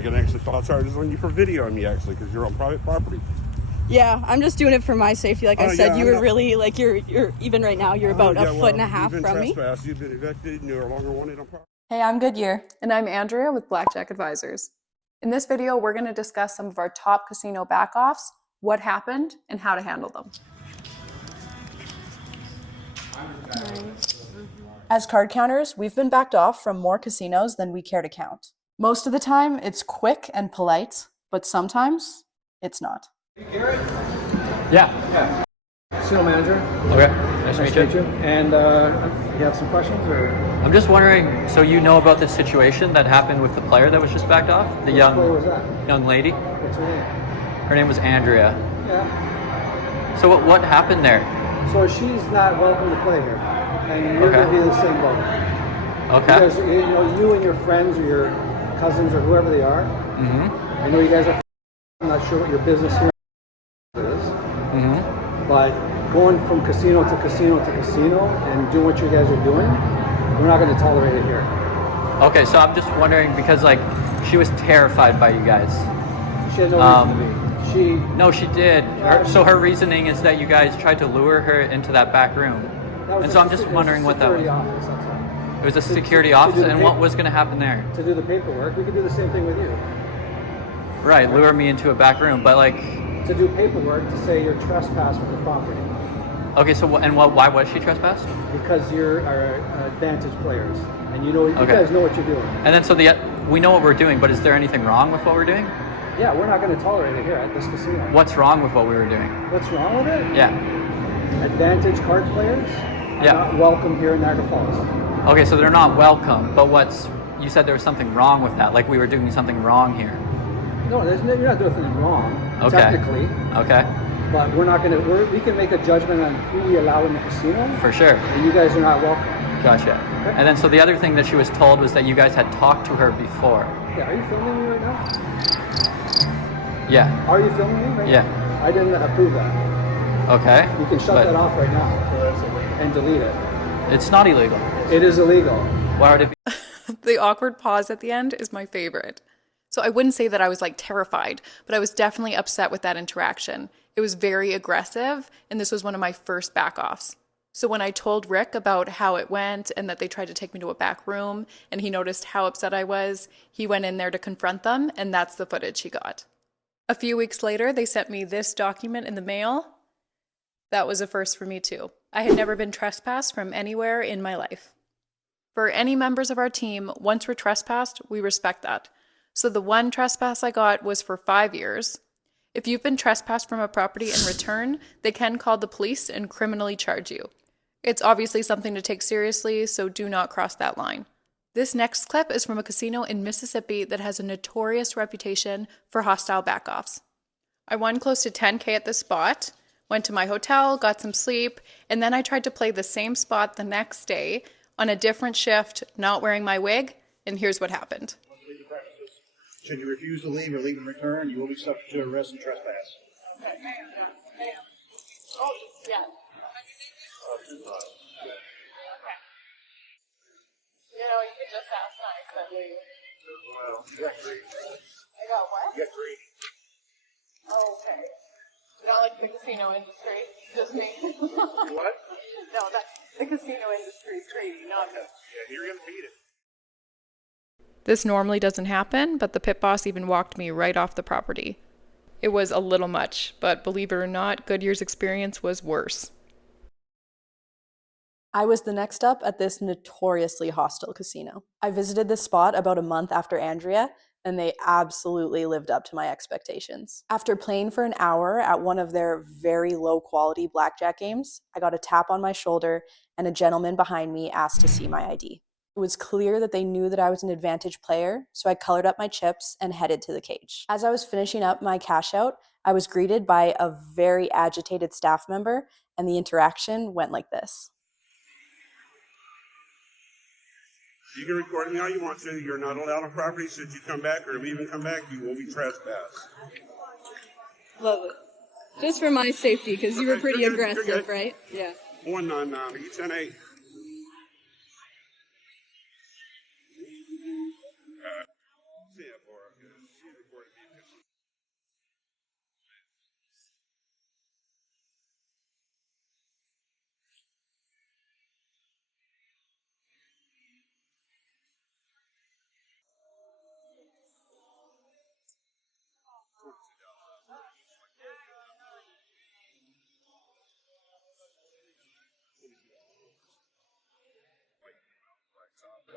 I can actually file charges on you for videoing me, actually, because you're on private property. Yeah, I'm just doing it for my safety. Like I said, Yeah, you were really, like, you're even right now, you're about a foot and a half from me. You've been trespassed, you've been evicted, and you're no longer wanted on property. Hey, I'm Goodyear. And I'm Andrea with Blackjack Advisors. In this video, we're going to discuss some of our top casino backoffs, what happened, and how to handle them. As card counters, we've been backed off from more casinos than we care to count. Most of the time, it's quick and polite, but sometimes it's not. Yeah. Casino manager. Okay. Nice to meet you. And you have some questions, or I'm just wondering, so you know about this situation that happened with the player that was just backed off? The what was that? young lady? What's her name? Her name was Andrea. Yeah. So what happened there? So she's not welcome to play here, and you're going to be the same boat. Okay. Because you and your friends or your cousins or whoever they are. Mm-hmm. I know you guys are. I'm not sure what your business here is. Mm-hmm. But going from casino to casino to casino and doing what you guys are doing, we're not going to tolerate it here. Okay, so I'm just wondering because like she was terrified by you guys. She had no reason to be. No, she did. So her reasoning is that you guys tried to lure her into that back room. And so I'm just wondering what that was. Office, that's all. It was a security office, and what was going to happen there? To do the paperwork, we could do the same thing with you. Right, lure me into a back room, but like. To do paperwork to say you're trespassed from the property. Okay, so why was she trespassed? Because you're advantage players, and you guys know what you're doing. And then so we know what we're doing, but is there anything wrong with what we're doing? Yeah, we're not going to tolerate it here at this casino. What's wrong with what we were doing? What's wrong with it? Yeah. Advantage card players are not welcome here in Niagara Falls. Okay, so they're not welcome, but you said there was something wrong with that, like we were doing something wrong here. No, you're not doing anything wrong, technically. Okay. But we're not going to, we can make a judgment on who we allow in the casino. For sure. And you guys are not welcome. Gotcha. Okay. And then so the other thing that she was told was that you guys had talked to her before. Yeah, are you filming me right now? Yeah. Are you filming me right now? Yeah. I didn't approve that. Okay. You can shut that off right now and delete it. It's not illegal. It is illegal. Why would it be? The awkward pause at the end is my favorite. So I wouldn't say that I was like terrified, but I was definitely upset with that interaction. It was very aggressive, and this was one of my first backoffs. So when I told Rick about how it went and that they tried to take me to a back room and he noticed how upset I was, he went in there to confront them, and that's the footage he got. A few weeks later, they sent me this document in the mail. That was a first for me too. I had never been trespassed from anywhere in my life. For any members of our team, once we're trespassed, we respect that. So the one trespass I got was for 5 years. If you've been trespassed from a property in return, they can call the police and criminally charge you. It's obviously something to take seriously, so do not cross that line. This next clip is from a casino in Mississippi that has a notorious reputation for hostile backoffs. I won close to $10K at this spot, went to my hotel, got some sleep, and then I tried to play the same spot the next day on a different shift, not wearing my wig, and here's what happened. Should you refuse to leave or leave in return, you will be subject to arrest and trespass. Okay, ma'am. Oh, yeah. Okay. You know, you could just ask nice, but leave. Well, you got three. I got what? You got three. Oh, okay. Not like the casino industry, just me. What? No, that's the casino industry's greedy, not me. Yeah, you're going to beat it. This normally doesn't happen, but the pit boss even walked me right off the property. It was a little much, but believe it or not, Goodyear's experience was worse. I was the next up at this notoriously hostile casino. I visited this spot about a month after Andrea, and they absolutely lived up to my expectations. After playing for an hour at one of their very low-quality blackjack games, I got a tap on my shoulder, and a gentleman behind me asked to see my ID. It was clear that they knew that I was an advantage player, so I colored up my chips and headed to the cage. As I was finishing up my cash out, I was greeted by a very agitated staff member, and the interaction went like this. You can record me all you want to. You're not allowed on property. Should you come back or leave and come back, you will be trespassed. Love it. Just for my safety, because you were pretty aggressive, right? Yeah. 199, you 10-8.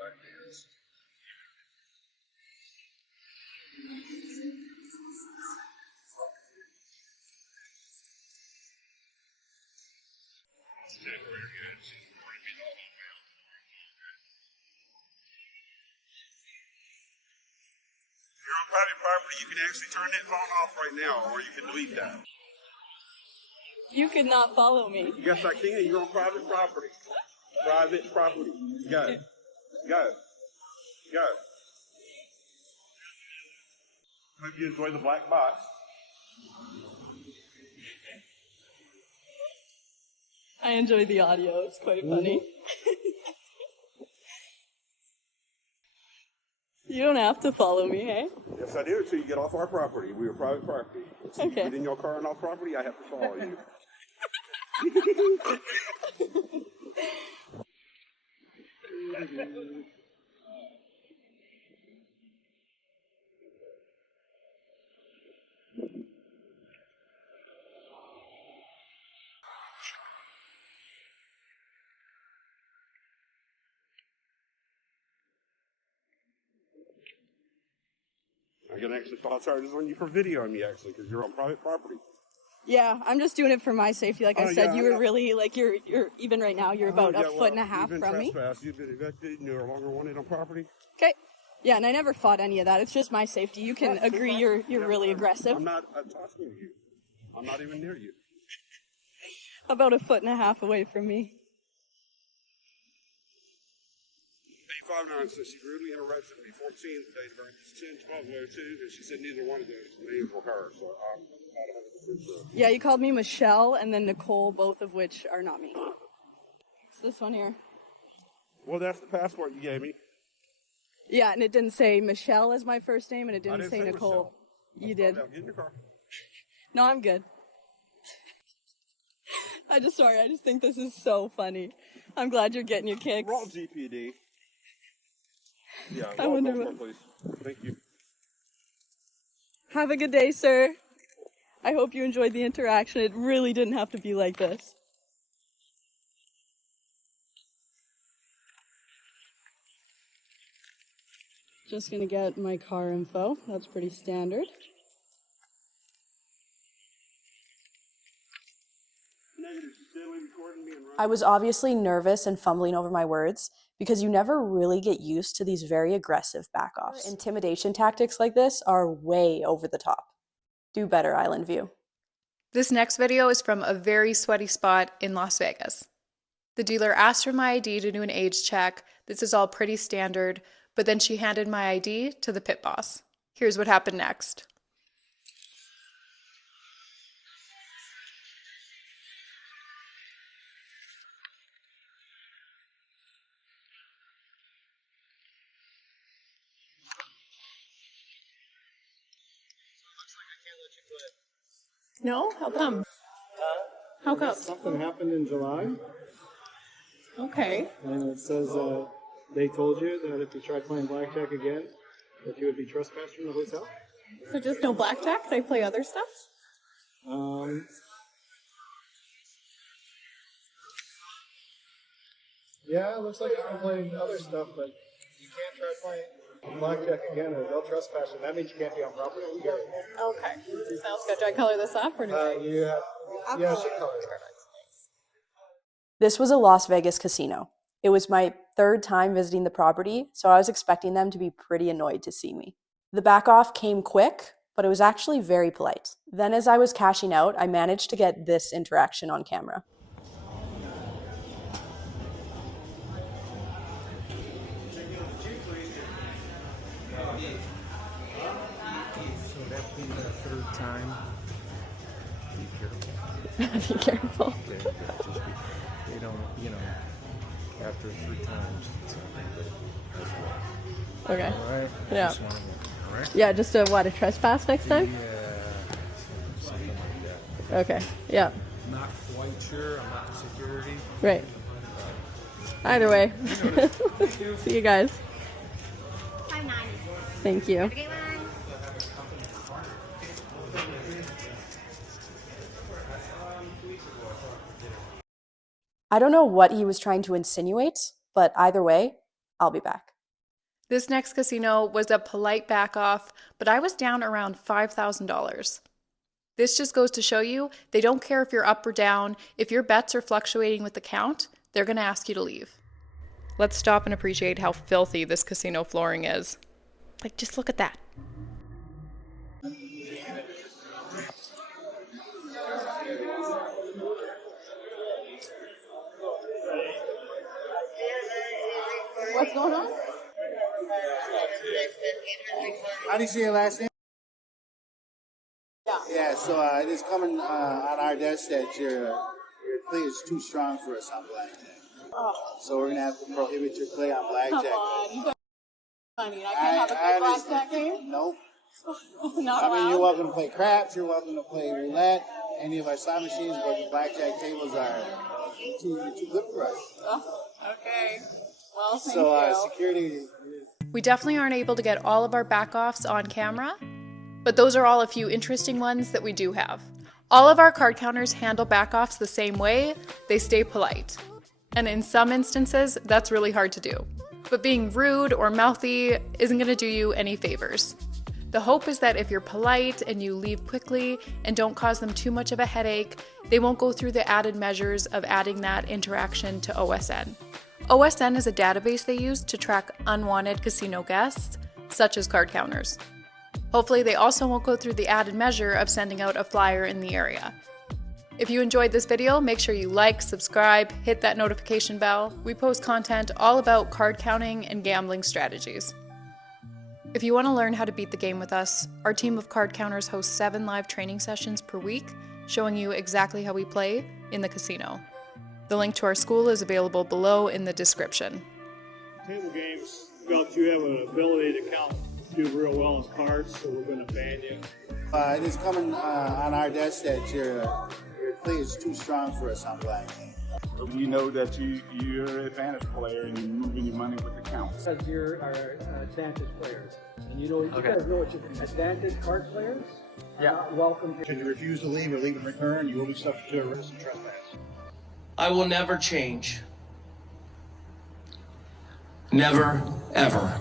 You're on private property. You can actually turn that phone off right now, or you can delete that. You could not follow me. Yes, I can. You're on private property. Private property. You got it. You got it. You got it. Hope you enjoy the black box. I enjoy the audio. It's quite funny. You don't have to follow me, hey? Yes, I do. Until you get off our property. We are private property. So you Okay. get in your car and off property, I have to follow you. I can actually file charges on you for videoing me, actually, because you're on private property. Yeah, I'm just doing it for my safety. Like I Oh, said, yeah, you were yeah. really like you're even right now. You're about a foot and a half you've been from me. trespassed. You've been evicted. You're no longer wanted on property. Okay. Yeah, and I never fought any of that. It's just my safety. You can Yes, agree no you're problem. really aggressive. I'm not talking to you. I'm not even near you. About a foot and a half away from me. 859 says she rudely interrupted me. 14, date of birth is 10/12/02, and she said neither one of those names were her. So I'm not 100% sure. Yeah, you called me Michelle and then Nicole, both of which are not me. It's this one here. Well, that's the passport you gave me. Yeah, and it didn't say Michelle as my first name, and it I didn't didn't say say Nicole. Michelle. You did. Get in your car. No, I'm good. I just think this is so funny. I'm glad you're getting your kicks. Roll GPD. Yeah, I roll wonder call what- for it, please. Thank you. Have a good day, sir. I hope you enjoyed the interaction. It really didn't have to be like this. Just gonna get my car info. That's pretty standard. Negative. She's steadily recording me and I was obviously nervous and fumbling over my words because you never really get used to these very aggressive backoffs. Intimidation tactics like this are way over the top. Do better, Island View. This next video is from a very sweaty spot in Las Vegas. The dealer asked for my ID to do an age check. This is all pretty standard, but then she handed my ID to the pit boss. Here's what happened next. No? How come? How come? Something happened in July, Okay. and it says they told you that if you tried playing blackjack again, that you would be trespassed from the hotel. So just no blackjack? Can I play other stuff? Yeah, it looks like you can play other stuff, but you can't try playing blackjack again, or they'll trespass you. That means you can't be on property. Okay. Sounds good. Do I color this up or do You have, yeah, she colors. This was a Las Vegas casino. It was my third time visiting the property, so I was expecting them to be pretty annoyed to see me. The back off came quick, but it was actually very polite. Then as I was cashing out, I managed to get this interaction on camera. So that being the third time, be careful. Be careful. Okay, just they don't, after 3 times, it's something as well. Okay. All right? Yeah. Just want to, all right? Yeah, just a trespass next time? Yeah, something like that. Okay. Yeah. Not quite sure. I'm not security. Right. Either way. See you guys. Thank you. I don't know what he was trying to insinuate, but either way, I'll be back. This next casino was a polite back off, but I was down around $5,000. This just goes to show you, they don't care if you're up or down. If your bets are fluctuating with the count, they're going to ask you to leave. Let's stop and appreciate how filthy this casino flooring is. Like, just look at that. What's going on? How do you say your last name? Yeah, so it is coming on our desk that your play is too strong for us on Blackjack. So we're going to have to prohibit your play on Blackjack. Come on, you guys are funny. I can't have a quick Blackjack game? Nope. Not I mean, allowed. you're welcome to play craps, you're welcome to play roulette, any of our slot machines, but the Blackjack tables are too good for us. Okay. Well, thank So you. security... We definitely aren't able to get all of our back-offs on camera, but those are all a few interesting ones that we do have. All of our card counters handle back-offs the same way, they stay polite. And in some instances, that's really hard to do. But being rude or mouthy isn't going to do you any favors. The hope is that if you're polite and you leave quickly and don't cause them too much of a headache, they won't go through the added measures of adding that interaction to OSN. OSN is a database they use to track unwanted casino guests, such as card counters. Hopefully they also won't go through the added measure of sending out a flyer in the area. If you enjoyed this video, make sure you like, subscribe, hit that notification bell. We post content all about card counting and gambling strategies. If you want to learn how to beat the game with us, our team of card counters hosts 7 live training sessions per week, showing you exactly how we play in the casino. The link to our school is available below in the description. Table games felt you have an ability to do real well in cards, so we're going to ban you. it is coming on our desk that your play is too strong for us on Blackjack. We know that you're an advantage player and you're moving your money with the counts. Because you're our advantage players. And you guys know what your advantage card players are not welcome here. Should you refuse to leave or leave and return, you will be subject to arrest and trespass. I will never change. Never, ever.